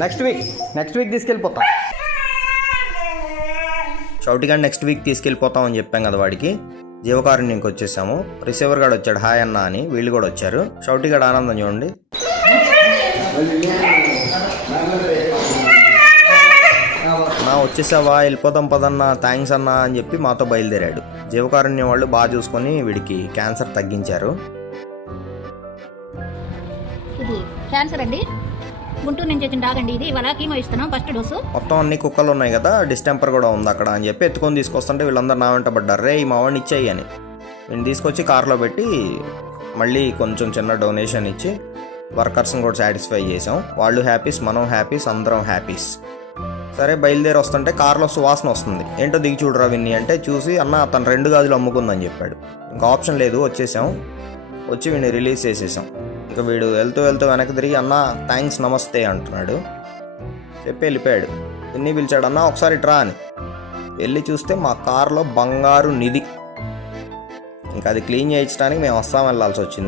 Next week తీసుకెళ్ళిపోతాం. షౌటిగాడు next week తీసుకెళ్ళిపోతామని చెప్పాం కదా వాడికి. జీవకారుణ్యంకి వచ్చేసాము. రిసీవర్ గాడు వచ్చాడు హాయ్ అన్న అని, వీళ్ళు కూడా వచ్చారు. షౌటిగాడు ఆనందం చూడండి. నా వచ్చేసావా, వెళ్ళిపోతాం పదన్నా, థ్యాంక్స్ అన్నా అని చెప్పి మాతో బయలుదేరాడు. జీవకారుణ్యం వాళ్ళు బాగా చూసుకొని వీడికి క్యాన్సర్ తగ్గించారు. ఇది క్యాన్సర్ అండి, గుంటూరు నుంచి వచ్చిన డాగ్ అండి. ఇది ఇవాళ కీమో ఇస్తున్నాం ఫస్ట్ డోసు. మొత్తం అన్ని కుక్కలు ఉన్నాయి కదా, డిస్టెంపర్ కూడా ఉంది అక్కడ అని చెప్పి ఎత్తుకొని తీసుకొస్తుంటే వీళ్ళందరూ నా వెంట పడ్డారు. రే మా వాడిని ఇచ్చేయి అని. వీడిని తీసుకొచ్చి కార్లో పెట్టి మళ్ళీ కొంచెం చిన్న డొనేషన్ ఇచ్చి వర్కర్స్ని కూడా సాటిస్ఫై చేసాం. వాళ్ళు హ్యాపీస్, మనం హ్యాపీస్, అందరం హ్యాపీస్. సరే బయలుదేరి వస్తుంటే కార్లో సువాసన వస్తుంది. ఏంటో దిగి చూడరా విన్ని అంటే చూసి అన్న తను 2 గాజులు అమ్ముకుందని చెప్పాడు. ఇంకా ఆప్షన్ లేదు, వచ్చేసాం. వచ్చి వీడిని రిలీజ్ చేసేసాం. ఇంకా వీడు వెళ్తూ వెనక్కి తిరిగి అన్న థ్యాంక్స్ నమస్తే అంటున్నాడు. చెప్పి వెళ్ళిపోయాడు. విన్ని పిలిచాడు అన్న ఒకసారి ట్రా అని. వెళ్ళి చూస్తే మా కార్లో బంగారు నిధి. ఇంకా అది క్లీన్ చేయించడానికి మేము వస్తాం వెళ్ళాల్సి వచ్చింది.